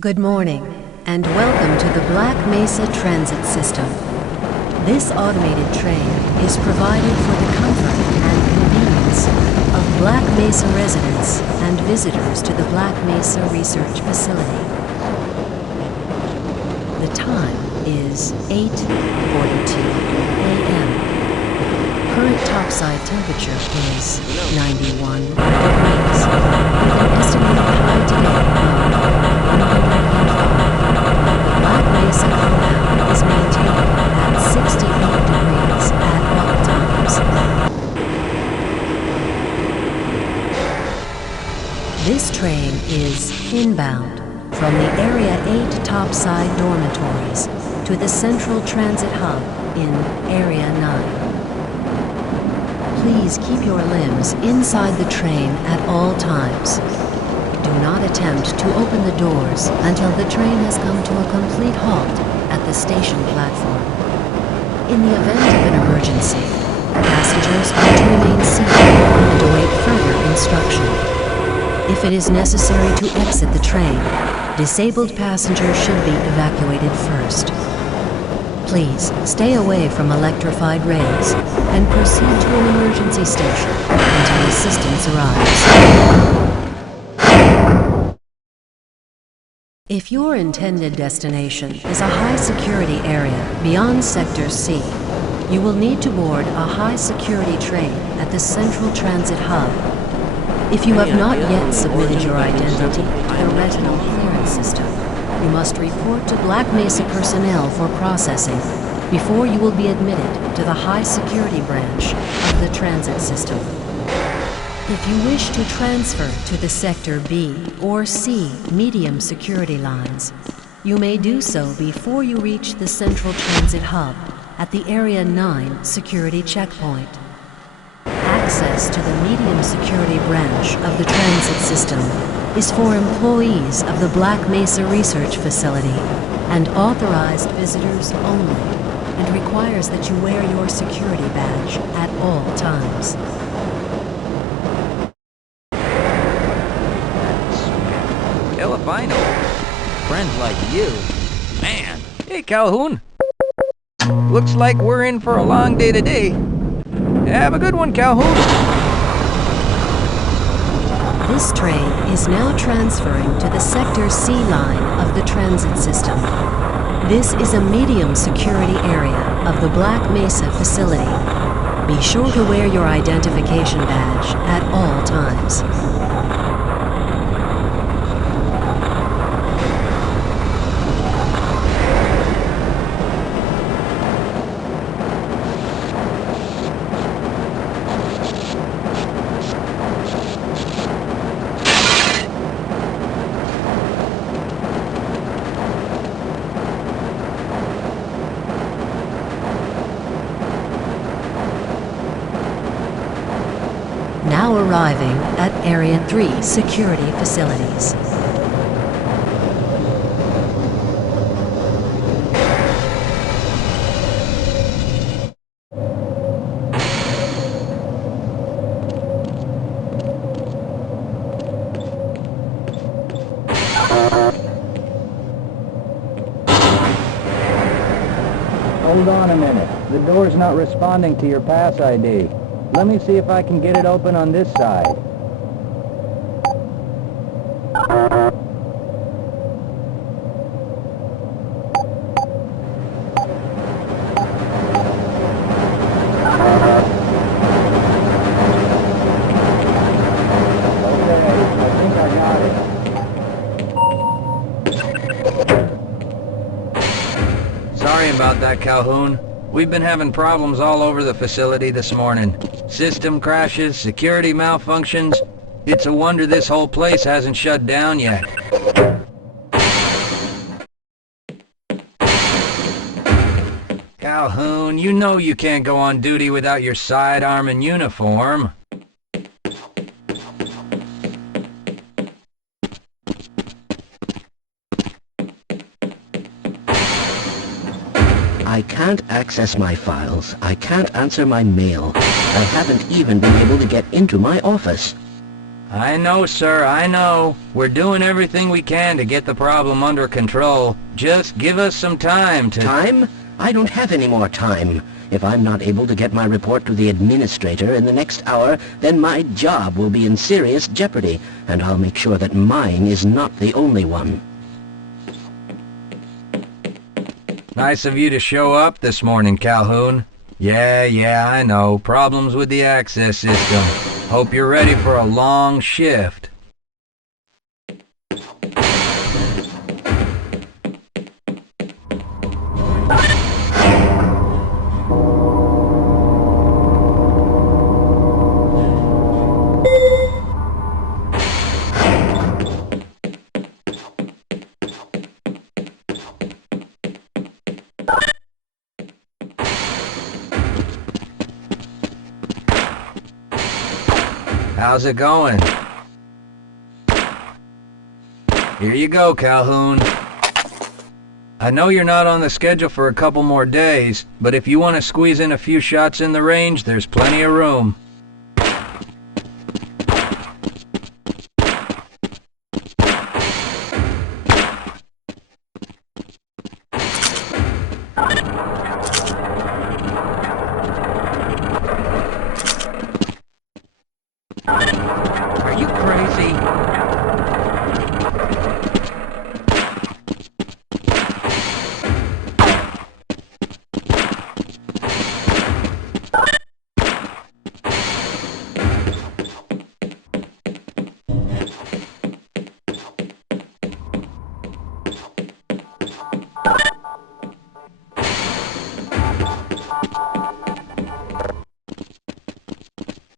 Good morning, and welcome to the Black Mesa Transit System. This automated train is provided for the comfort and convenience of Black Mesa residents and visitors to the Black Mesa Research Facility. The time is 8:42 a.m. Current topside temperature is 91 degrees, with an estimated high today of 105. The Black Mesa compound is maintained at 68 degrees at all times. This train is inbound from the Area 8 topside dormitories to the Central Transit Hub in Area 9. Please keep your limbs inside the train at all times. Do not attempt to open the doors until the train has come to a complete halt at the station platform. In the event of an emergency, passengers are to remain seated and await further instruction. If it is necessary to exit the train, disabled passengers should be evacuated first. Please stay away from electrified rails and proceed to an emergency station until assistance arrives. If your intended destination is a high-security area beyond Sector C, you will need to board a high-security train at the Central Transit Hub. If you have not yet submitted your identity to the retinal clearance system, you must report to Black Mesa personnel for processing before you will be admitted to the high-security branch of the transit system. If you wish to transfer to the Sector B or C medium security lines, you may do so before you reach the Central Transit Hub at the Area 9 security checkpoint. Access to the medium security branch of the transit system is for employees of the Black Mesa Research Facility and authorized visitors only, and requires that you wear your security badge at all times. Albino, friends like you, man. Hey, Calhoun. Looks like we're in for a long day today. Have a good one, Calhoun. This train is now transferring to the Sector C line of the transit system. This is a medium security area of the Black Mesa facility. Be sure to wear your identification badge at all times. Now arriving at Area 3 security facilities. Hold on a minute. The door's not responding to your pass ID. Let me see if I can get it open on this side. Okay, I think I got it. Sorry about that, Calhoun. We've been having problems all over the facility this morning. System crashes, security malfunctions. It's a wonder this whole place hasn't shut down yet. Calhoun, you know you can't go on duty without your sidearm and uniform. I can't access my files. I can't answer my mail. I haven't even been able to get into my office. I know, sir, I know. We're doing everything we can to get the problem under control. Just give us some time to... Time? I don't have any more time. If I'm not able to get my report to the administrator in the next hour, then my job will be in serious jeopardy, and I'll make sure that mine is not the only one. Nice of you to show up this morning, Calhoun. Yeah, I know. Problems with the access system. Hope you're ready for a long shift. How's it going? Here you go, Calhoun. I know you're not on the schedule for a couple more days, but if you want to squeeze in a few shots in the range, there's plenty of room. Are you crazy?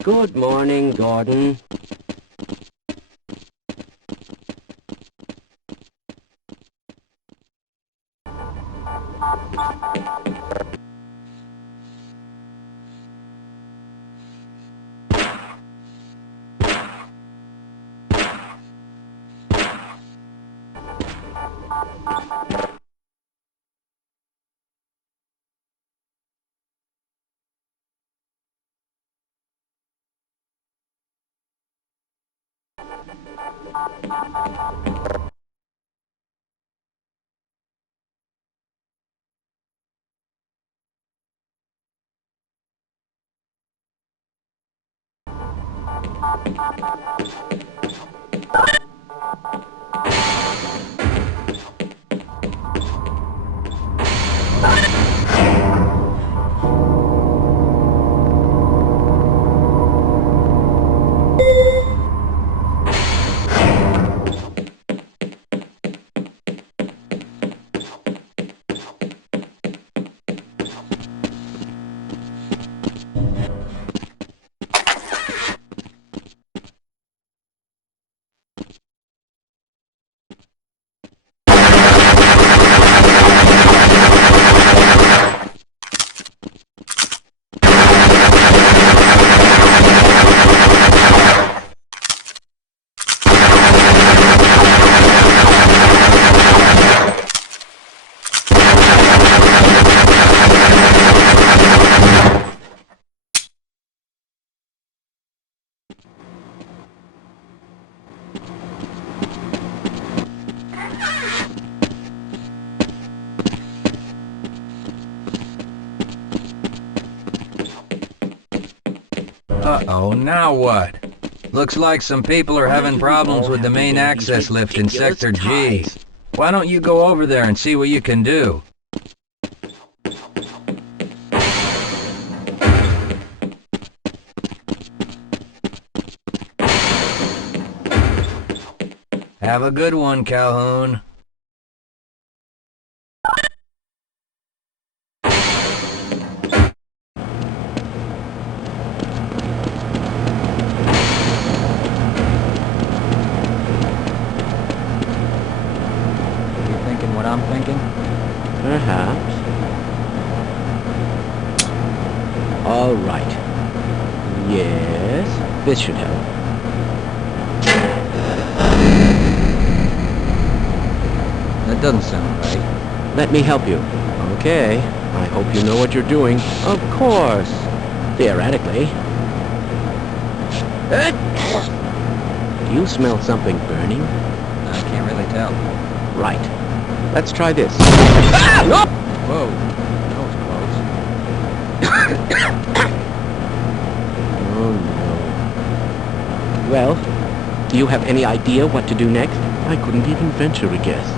Good morning, Gordon. Uh-oh, now what? Looks like some people are having problems with the main access lift in Sector G. Why don't you go over there and see what you can do? Have a good one, Calhoun. What I'm thinking? Perhaps. All right. Yes, this should help. That doesn't sound right. Let me help you. Okay. I hope you know what you're doing. Of course. Theoretically. Do you smell something burning? I can't really tell. Right. Let's try this. Whoa. That was close. Oh, no. Well, do you have any idea what to do next? I couldn't even venture a guess.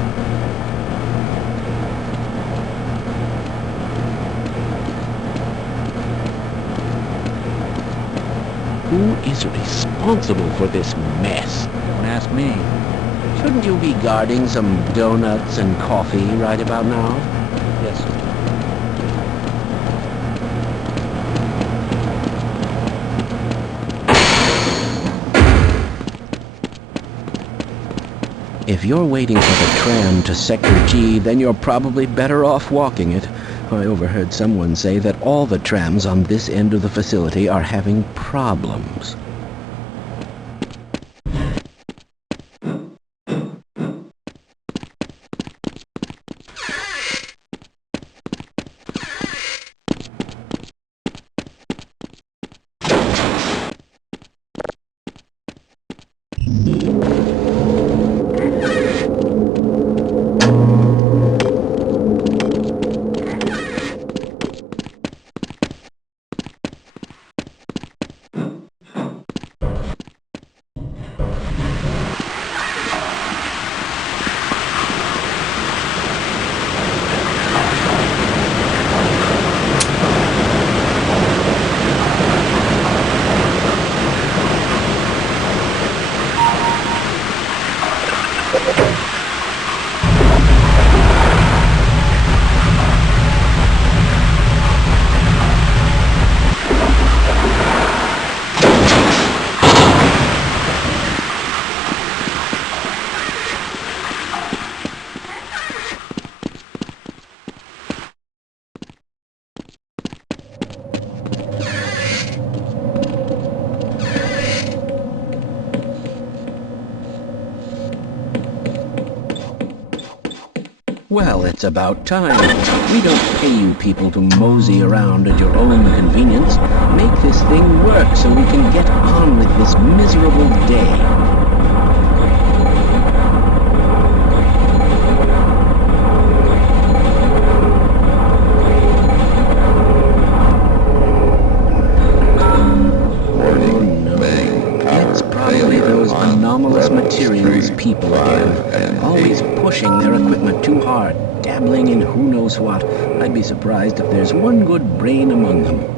Who is responsible for this mess? Don't ask me. Shouldn't you be guarding some donuts and coffee right about now? Yes, sir. If you're waiting for the tram to Sector G, then you're probably better off walking it. I overheard someone say that all the trams on this end of the facility are having problems. Well, it's about time. We don't pay you people to mosey around at your own convenience. Make this thing work so we can get on with this miserable day. Materials people again, always pushing their equipment too hard, dabbling in who knows what. I'd be surprised if there's one good brain among them.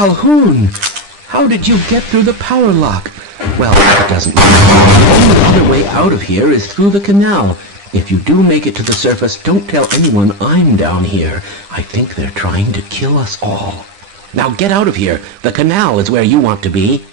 Calhoun! How did you get through the power lock? Well, it doesn't matter. The only other way out of here is through the canal. If you do make it to the surface, don't tell anyone I'm down here. I think they're trying to kill us all. Now get out of here. The canal is where you want to be.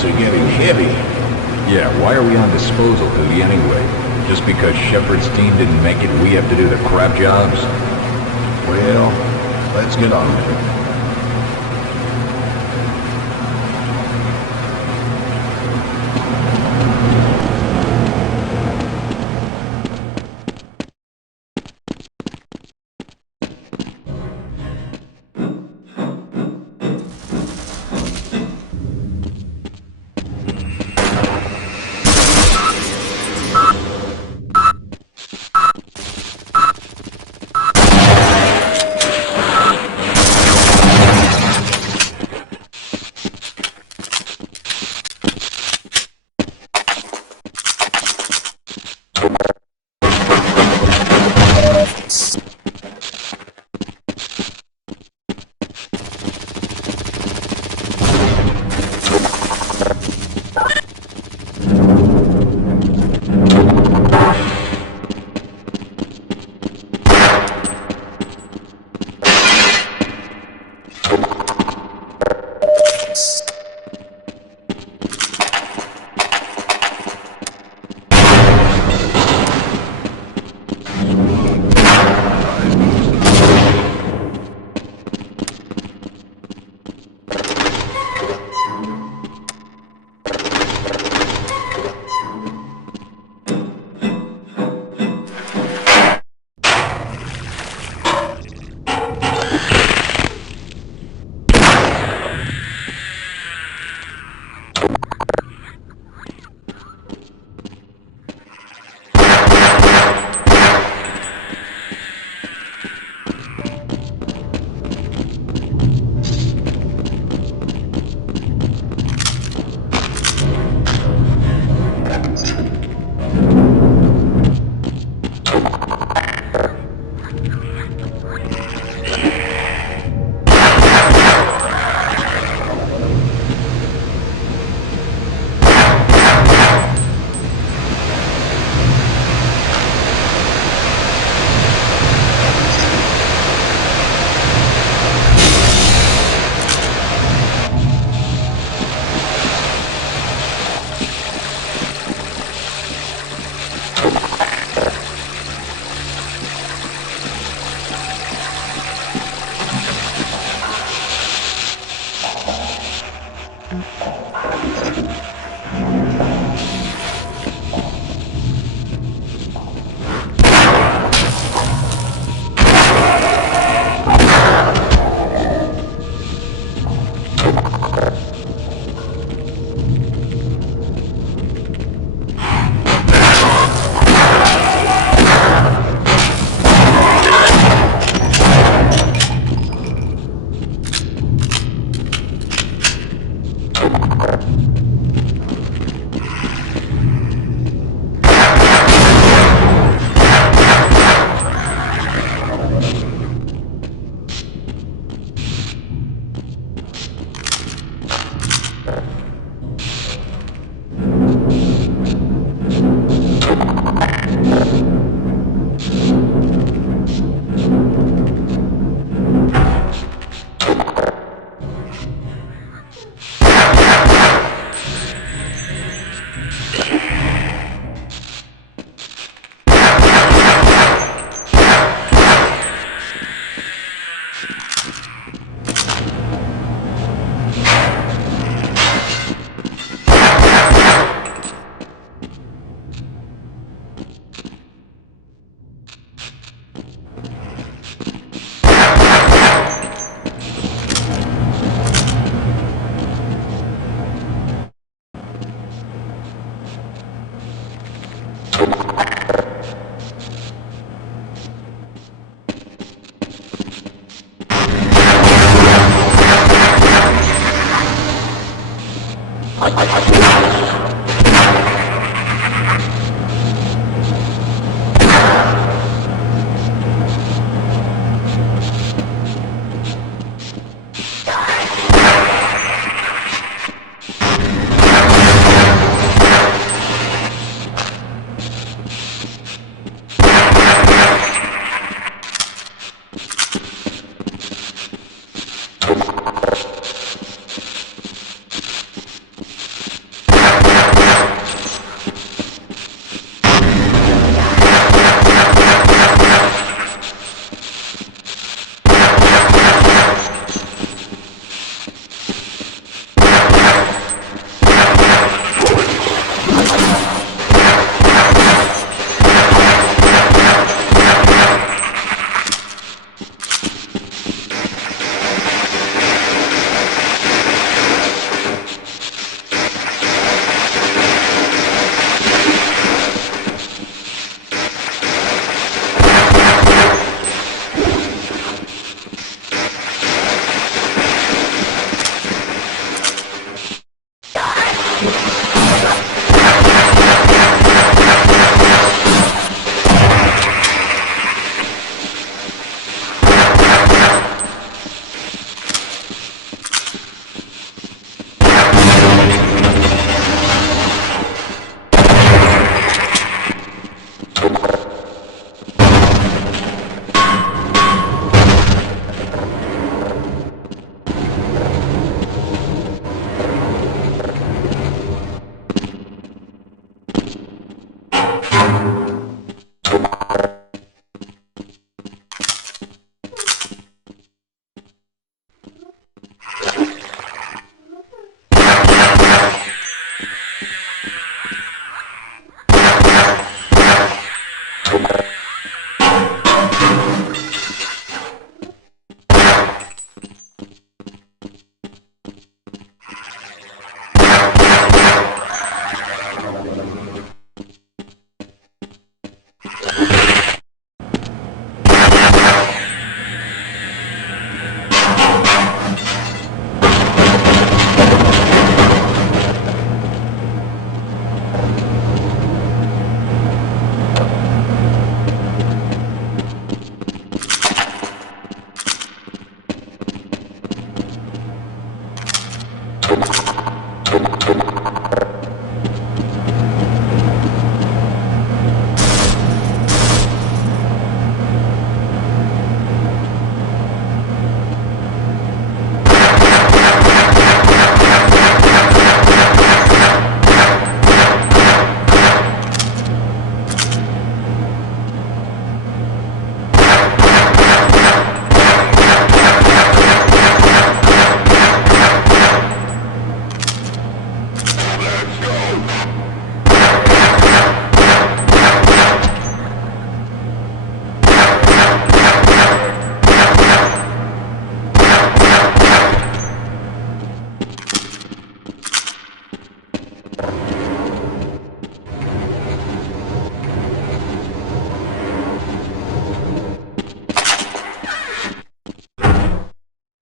things are getting heavy. Yeah, why are we on disposal duty anyway? Just because Shepard's team didn't make it, we have to do the crap jobs? Well, let's get on with it.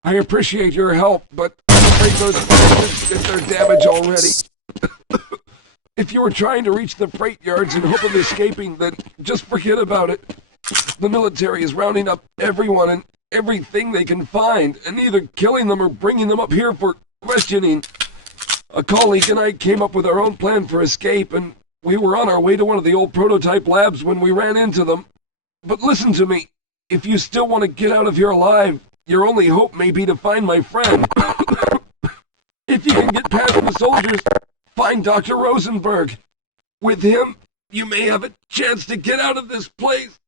I appreciate your help, but I'm afraid those fighters did their damage already. If you were trying to reach the freight yards in hope of escaping, then just forget about it. The military is rounding up everyone and everything they can find, and either killing them or bringing them up here for questioning. A colleague and I came up with our own plan for escape, and we were on our way to one of the old prototype labs when we ran into them. But listen to me. If you still want to get out of here alive, your only hope may be to find my friend. If you can get past the soldiers, find Dr. Rosenberg. With him, you may have a chance to get out of this place.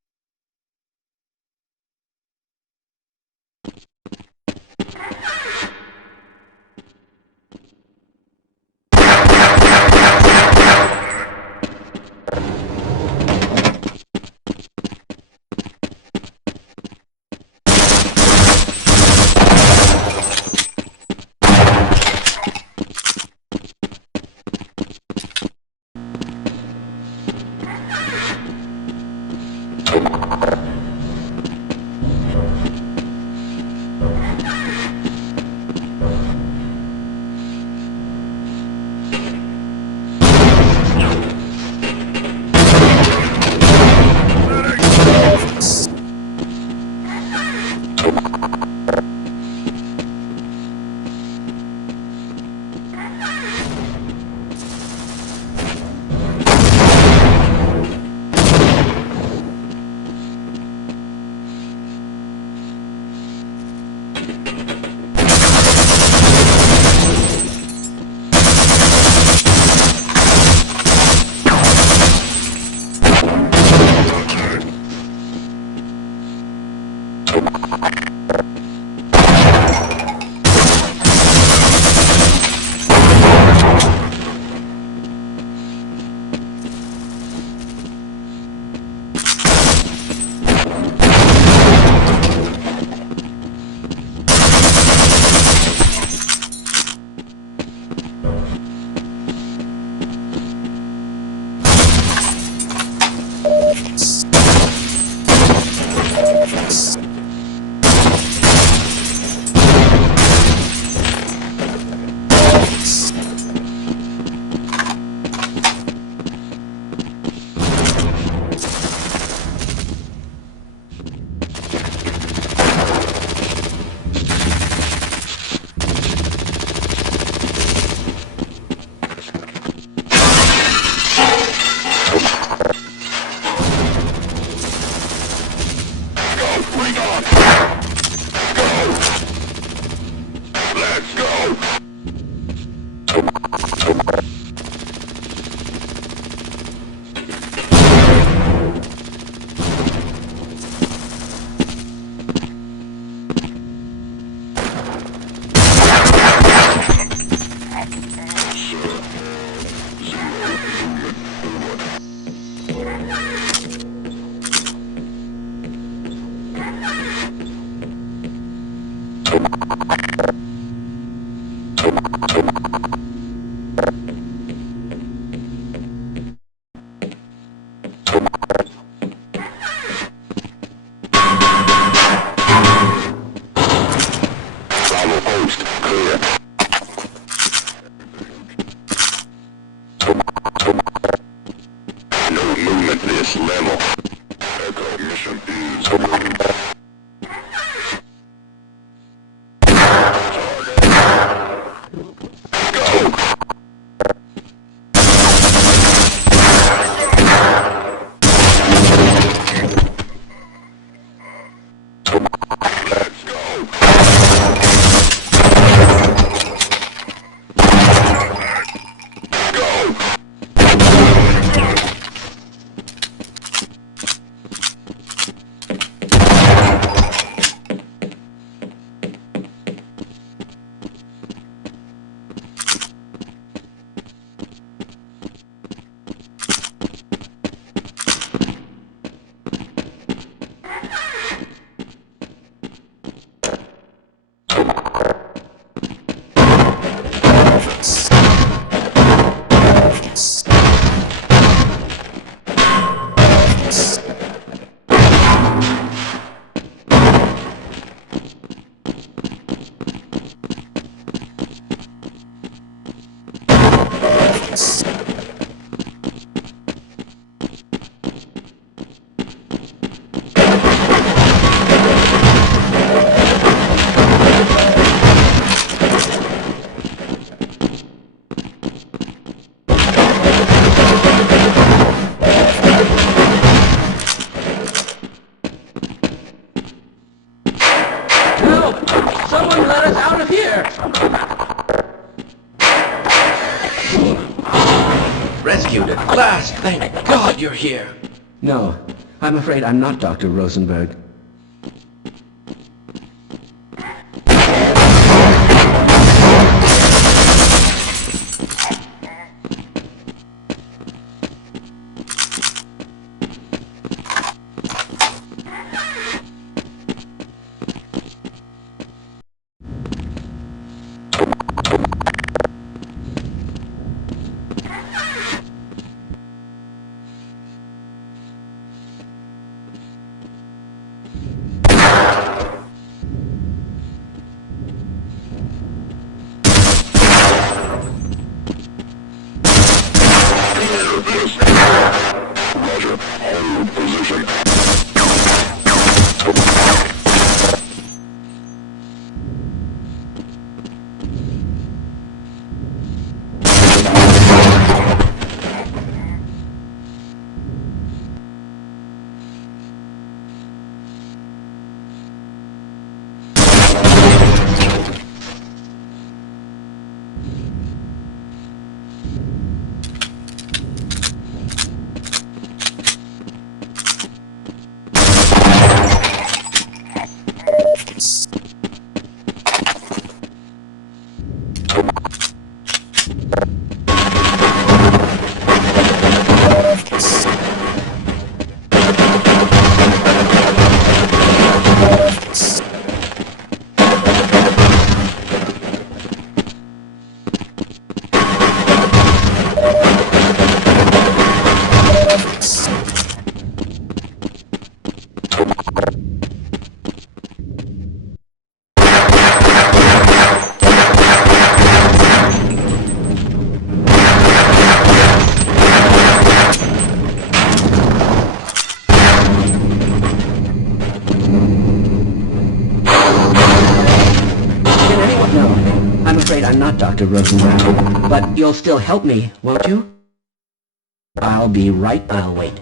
Someone let us out of here! Rescued at last! Thank God you're here! No, I'm afraid I'm not Dr. Rosenberg. I'm not Dr. Rosenberg, but you'll still help me, won't you? I'll be right. I'll wait.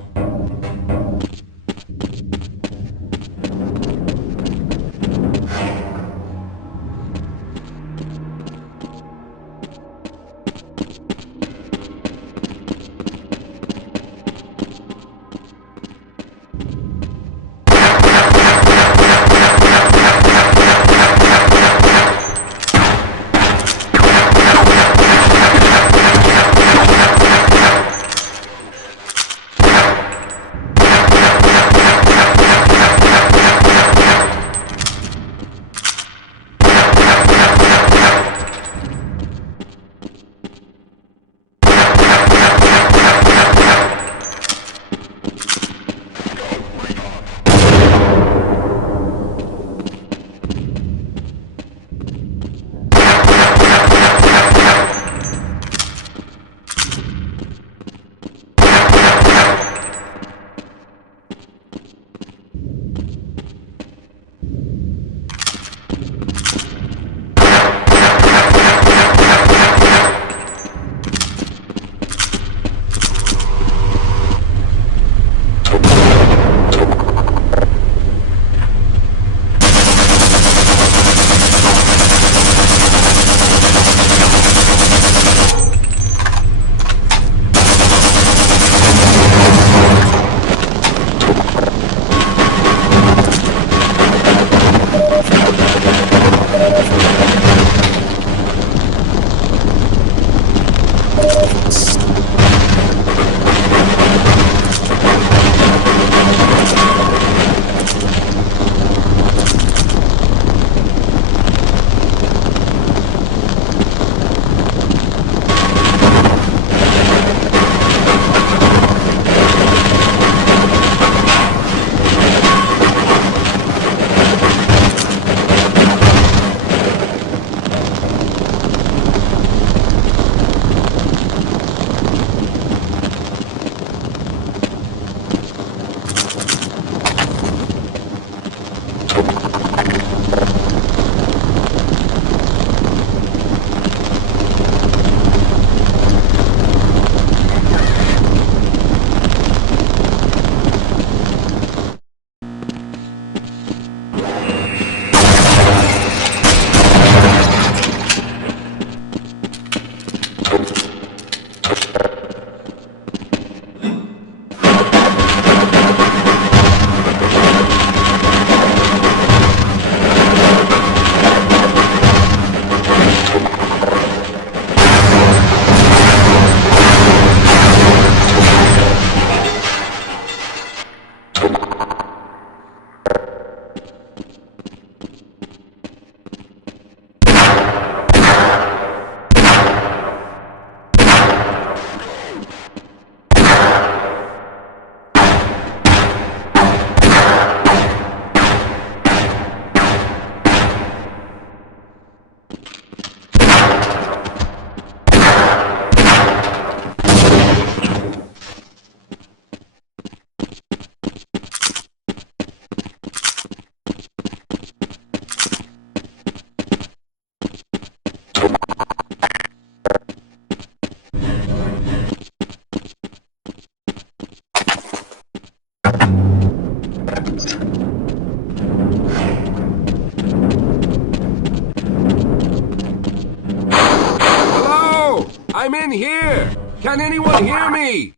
here! Can anyone hear me?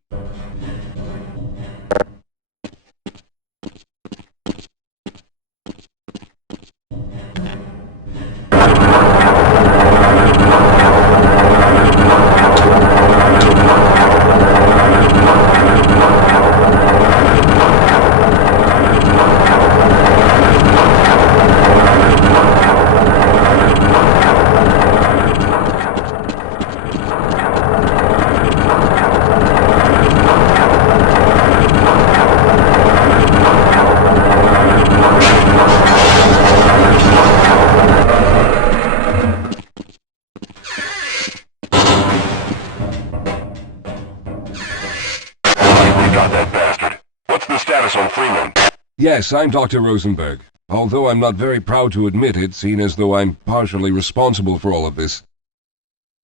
Yes, I'm Dr. Rosenberg, although I'm not very proud to admit it, seeing as though I'm partially responsible for all of this.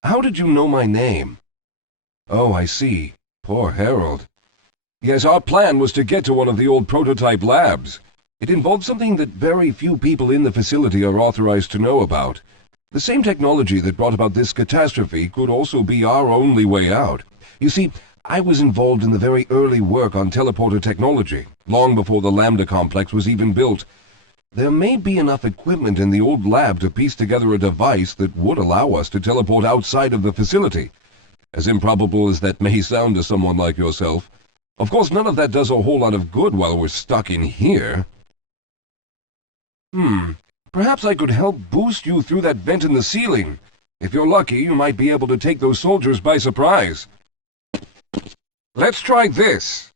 How did you know my name? Oh, I see. Poor Harold. Yes, our plan was to get to one of the old prototype labs. It involved something that very few people in the facility are authorized to know about. The same technology that brought about this catastrophe could also be our only way out. You see, I was involved in the very early work on teleporter technology, long before the Lambda complex was even built. There may be enough equipment in the old lab to piece together a device that would allow us to teleport outside of the facility. As improbable as that may sound to someone like yourself. Of course, none of that does a whole lot of good while we're stuck in here. Perhaps I could help boost you through that vent in the ceiling. If you're lucky, you might be able to take those soldiers by surprise. Let's try this.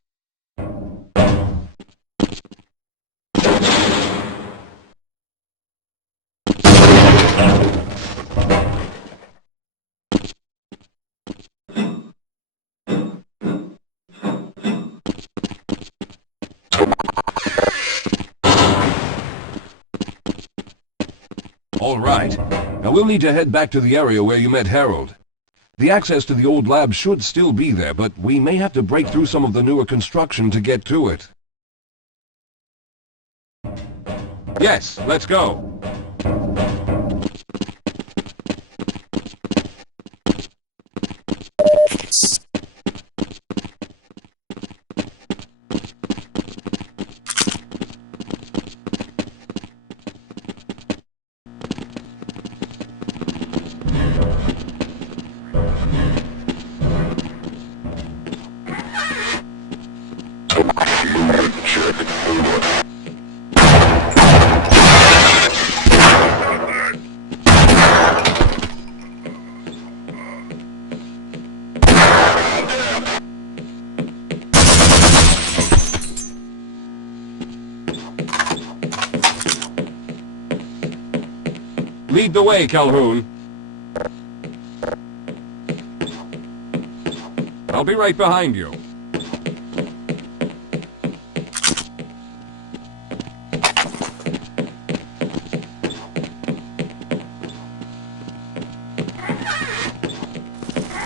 All right. Now we'll need to head back to the area where you met Harold. The access to the old lab should still be there, but we may have to break through some of the newer construction to get to it. Yes, let's go. Lead the way, Calhoun. I'll be right behind you.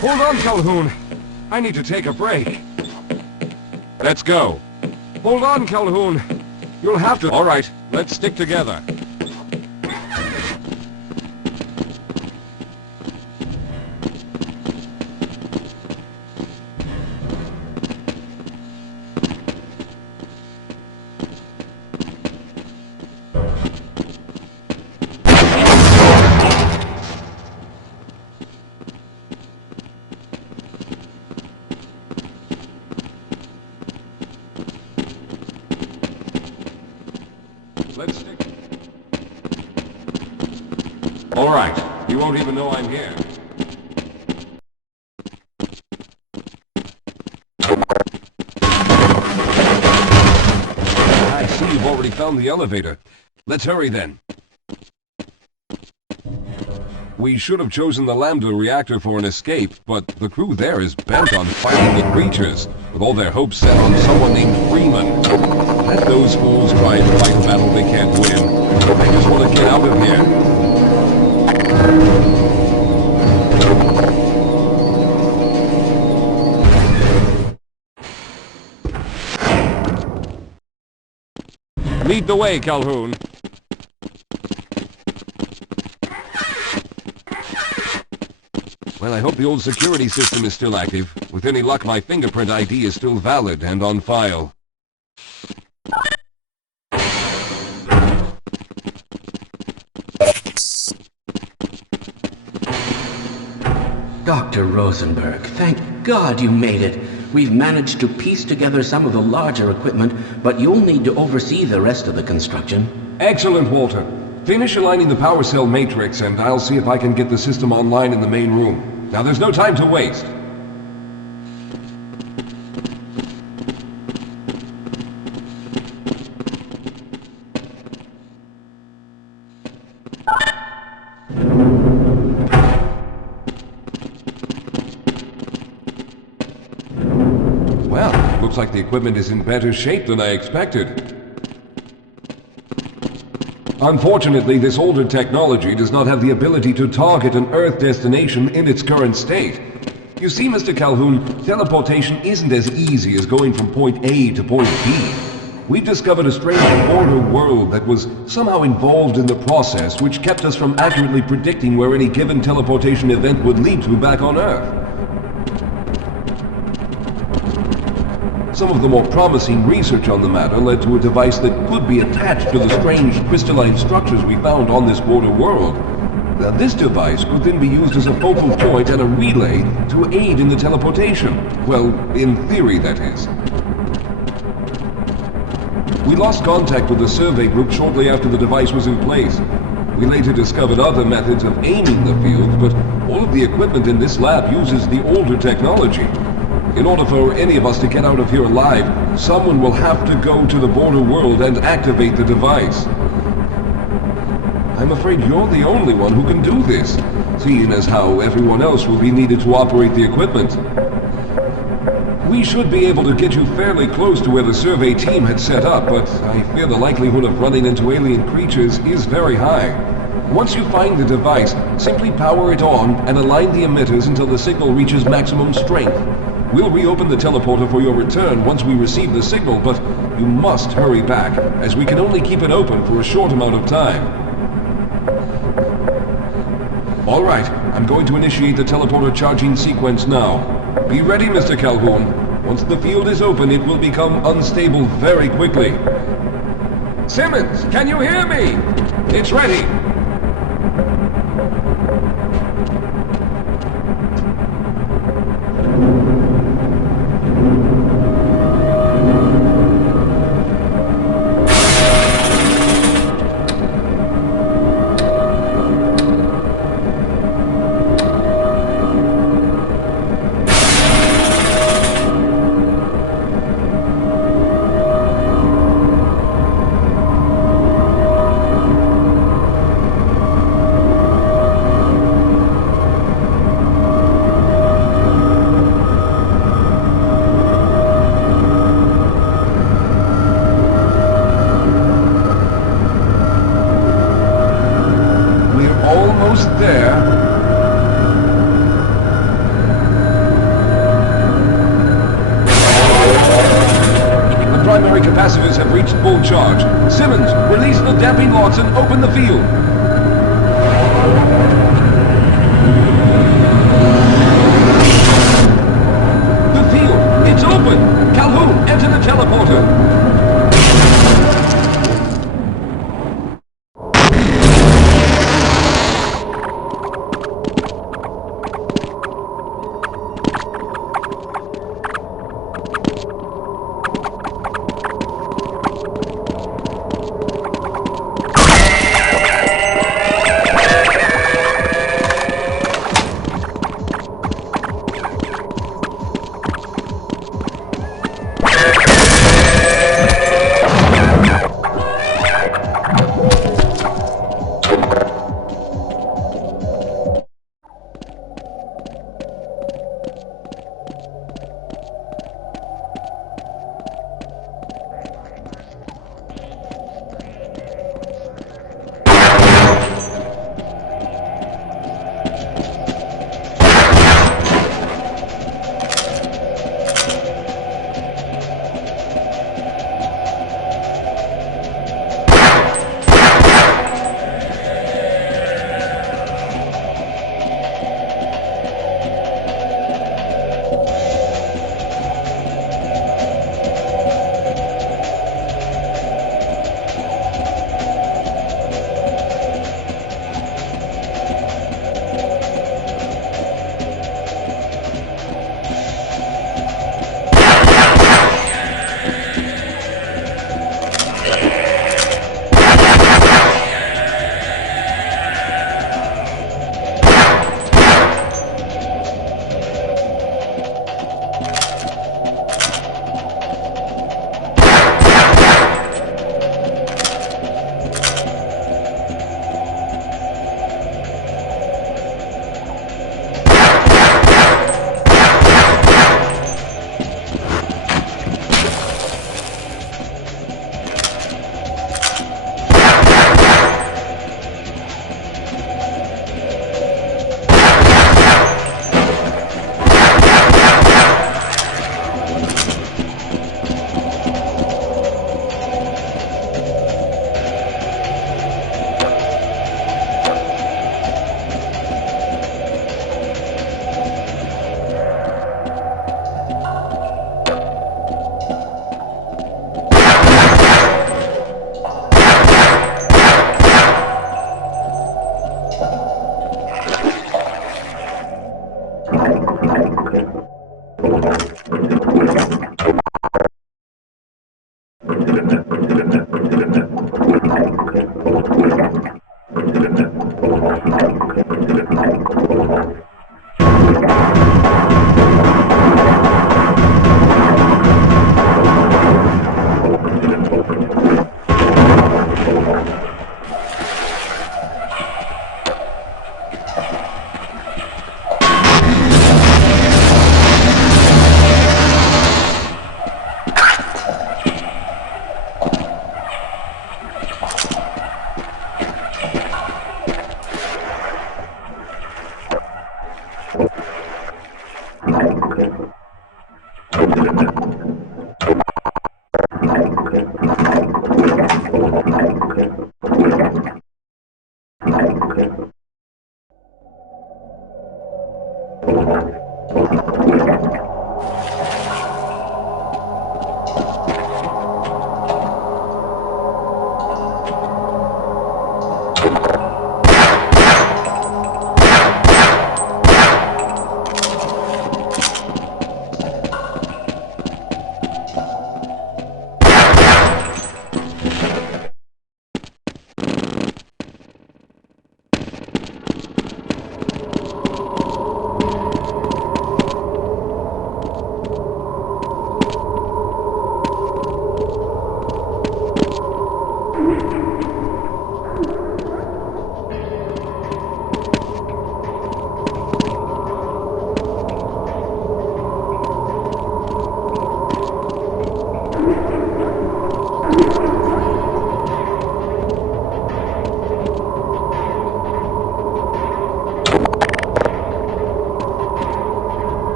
Hold on, Calhoun. I need to take a break. Let's go. Hold on, Calhoun. You'll have to... All right, let's stick together. Let's stick. All right. You won't even know I'm here. I see you've already found the elevator. Let's hurry then. We should have chosen the Lambda reactor for an escape, but the crew there is bent on fighting the creatures, with all their hopes set on someone named Freeman. Let those fools try and fight a battle they can't win. I just want to get out of here. Lead the way, Calhoun. Well, I hope the old security system is still active. With any luck, my fingerprint ID is still valid and on file. Dr. Rosenberg, thank God you made it. We've managed to piece together some of the larger equipment, but you'll need to oversee the rest of the construction. Excellent, Walter. Finish aligning the power cell matrix, and I'll see if I can get the system online in the main room. Now, there's no time to waste. Well, looks like the equipment is in better shape than I expected. Unfortunately, this older technology does not have the ability to target an Earth destination in its current state. You see, Mr. Calhoun, teleportation isn't as easy as going from point A to point B. We've discovered a strange border world that was somehow involved in the process, which kept us from accurately predicting where any given teleportation event would lead to back on Earth. Some of the more promising research on the matter led to a device that could be attached to the strange crystalline structures we found on this border world. Now, this device could then be used as a focal point and a relay to aid in the teleportation. Well, in theory, that is. We lost contact with the survey group shortly after the device was in place. We later discovered other methods of aiming the field, but all of the equipment in this lab uses the older technology. In order for any of us to get out of here alive, someone will have to go to the border world and activate the device. I'm afraid you're the only one who can do this, seeing as how everyone else will be needed to operate the equipment. We should be able to get you fairly close to where the survey team had set up, but I fear the likelihood of running into alien creatures is very high. Once you find the device, simply power it on and align the emitters until the signal reaches maximum strength. We'll reopen the teleporter for your return once we receive the signal, but you must hurry back, as we can only keep it open for a short amount of time. All right, I'm going to initiate the teleporter charging sequence now. Be ready, Mr. Calhoun. Once the field is open, it will become unstable very quickly. Simmons, can you hear me? It's ready. Capacitors have reached full charge. Simmons, release the damping locks and open the field. The field, it's open! Calhoun, enter the teleporter.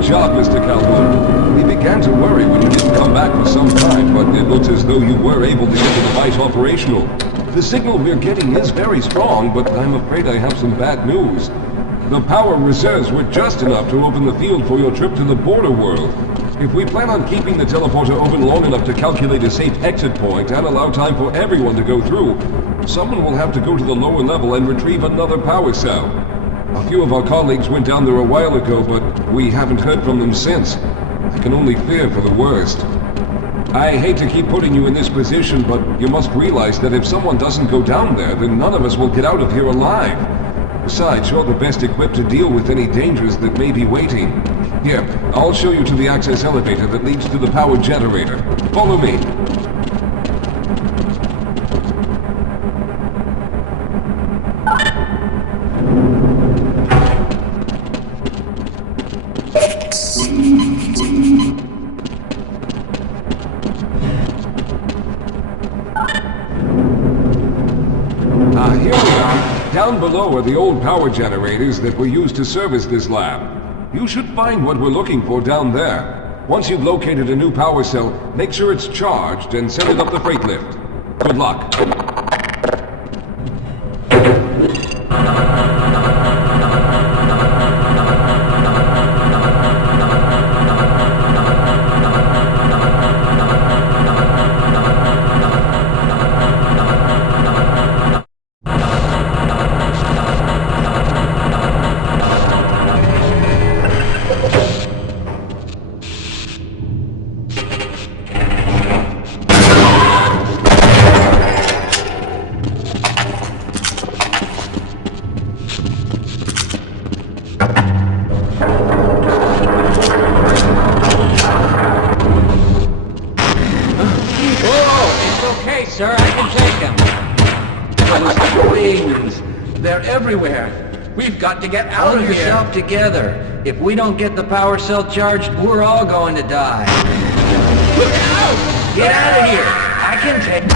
Good job, Mr. Calhoun. We began to worry when you didn't come back for some time, but it looks as though you were able to get the device operational. The signal we're getting is very strong, but I'm afraid I have some bad news. The power reserves were just enough to open the field for your trip to the border world. If we plan on keeping the teleporter open long enough to calculate a safe exit point and allow time for everyone to go through, someone will have to go to the lower level and retrieve another power cell. A few of our colleagues went down there a while ago, but we haven't heard from them since. I can only fear for the worst. I hate to keep putting you in this position, but you must realize that if someone doesn't go down there, then none of us will get out of here alive. Besides, you're the best equipped to deal with any dangers that may be waiting. Here, I'll show you to the access elevator that leads to the power generator. Follow me. Here we are. Down below are the old power generators that were used to service this lab. You should find what we're looking for down there. Once you've located a new power cell, make sure it's charged and send it up the freight lift. Good luck. Sir, I can take them. Those wings! They're everywhere! We've got to get out Pull of here! yourself together. If we don't get the power cell charged, we're all going to die. Look out! Get out of here! I can take...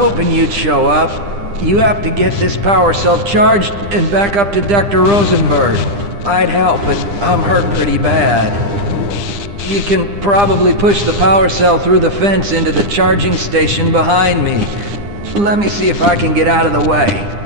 hoping you'd show up. You have to get this power cell charged and back up to Dr. Rosenberg. I'd help, but I'm hurt pretty bad. You can probably push the power cell through the fence into the charging station behind me. Let me see if I can get out of the way.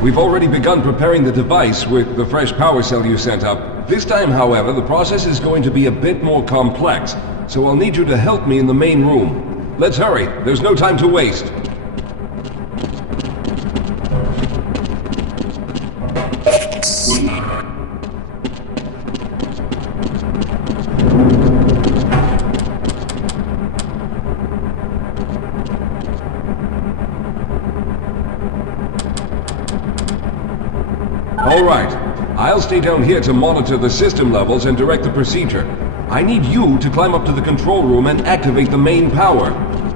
We've already begun preparing the device with the fresh power cell you sent up. This time, however, the process is going to be a bit more complex, so I'll need you to help me in the main room. Let's hurry. There's no time to waste. All right. I'll stay down here to monitor the system levels and direct the procedure. I need you to climb up to the control room and activate the main power.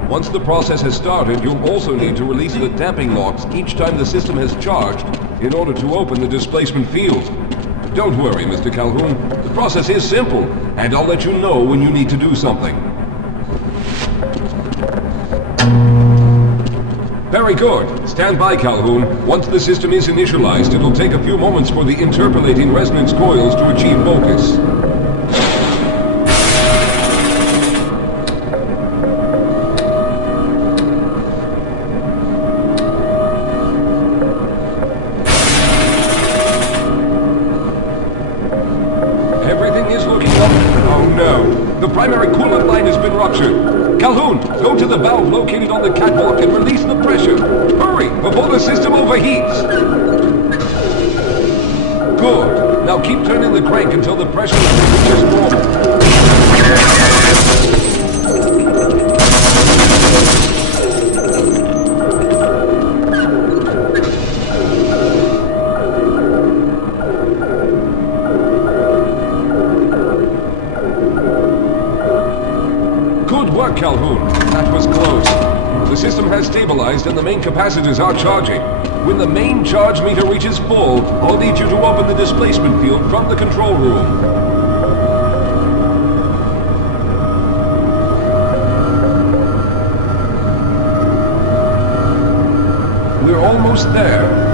Once the process has started, you'll also need to release the damping locks each time the system has charged in order to open the displacement field. Don't worry, Mr. Calhoun. The process is simple, and I'll let you know when you need to do something. Very good. Stand by, Calhoun. Once the system is initialized, it'll take a few moments for the interpolating resonance coils to achieve focus. Everything is looking up. Oh no. The primary coolant line has been ruptured. Calhoun, go to the valve located on the catwalk and release the pressure. Hurry, before the system overheats. Good. Now keep turning the crank until the pressure reaches normal. Calhoun, that was close. The system has stabilized and the main capacitors are charging. When the main charge meter reaches full, I'll need you to open the displacement field from the control room. We're almost there.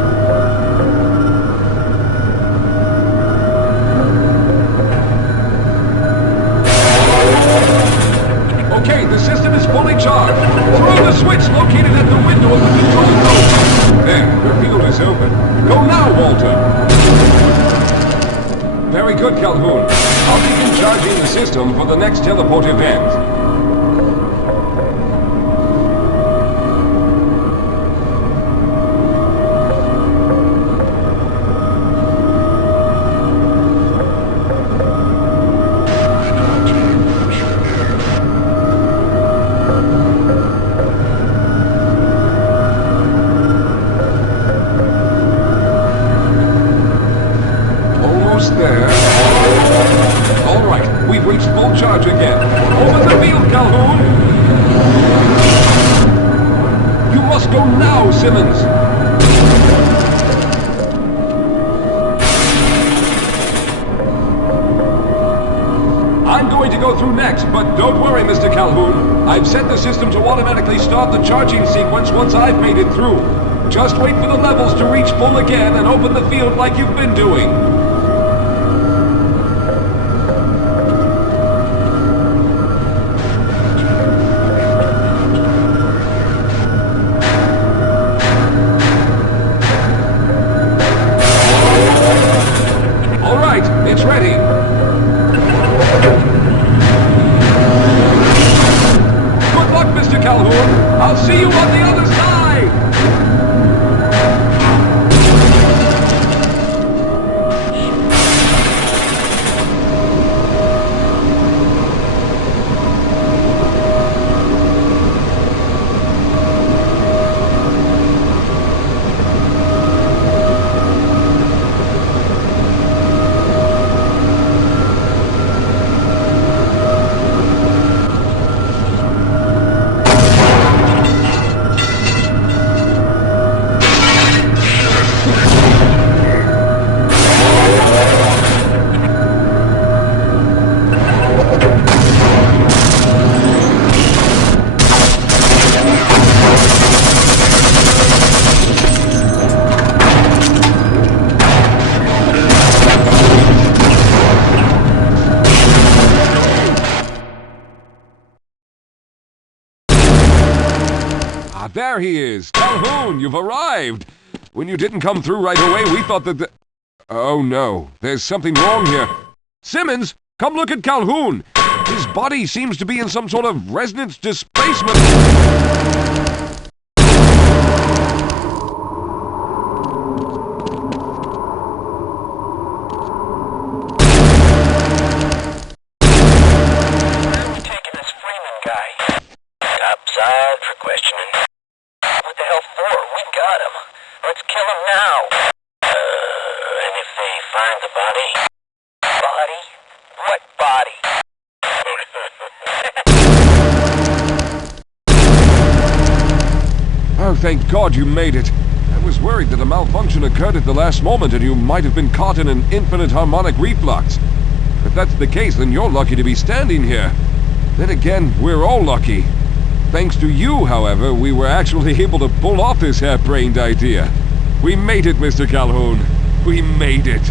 Okay, the system is fully charged. Throw the switch located at the window of the control room. There, the field is open. Go now, Walter. Very good, Calhoun. I'll begin charging the system for the next teleport event. There. All right, we've reached full charge again. Over the field, Calhoun! You must go now, Simmons! going to go through next, but don't worry, Mr. Calhoun. I've set the system to automatically start the charging sequence once I've made it through. Just wait for the levels to reach full again and open the field like you've been doing. All right, it's ready. Good luck, Mr. Calhoun. I'll see you on the other side. There he is! Calhoun, you've arrived! When you didn't come through right away, we thought that Oh no, there's something wrong here. Simmons, come look at Calhoun! His body seems to be in some sort of resonance displacement. Upside for questioning. What the hell for? We got him. Let's kill him now. And if they find the body? Body? What body? Oh, thank God you made it. I was worried that a malfunction occurred at the last moment and you might have been caught in an infinite harmonic reflux. If that's the case, then you're lucky to be standing here. Then again, we're all lucky. Thanks to you, however, we were actually able to pull off this harebrained idea. We made it, Mr. Calhoun. We made it.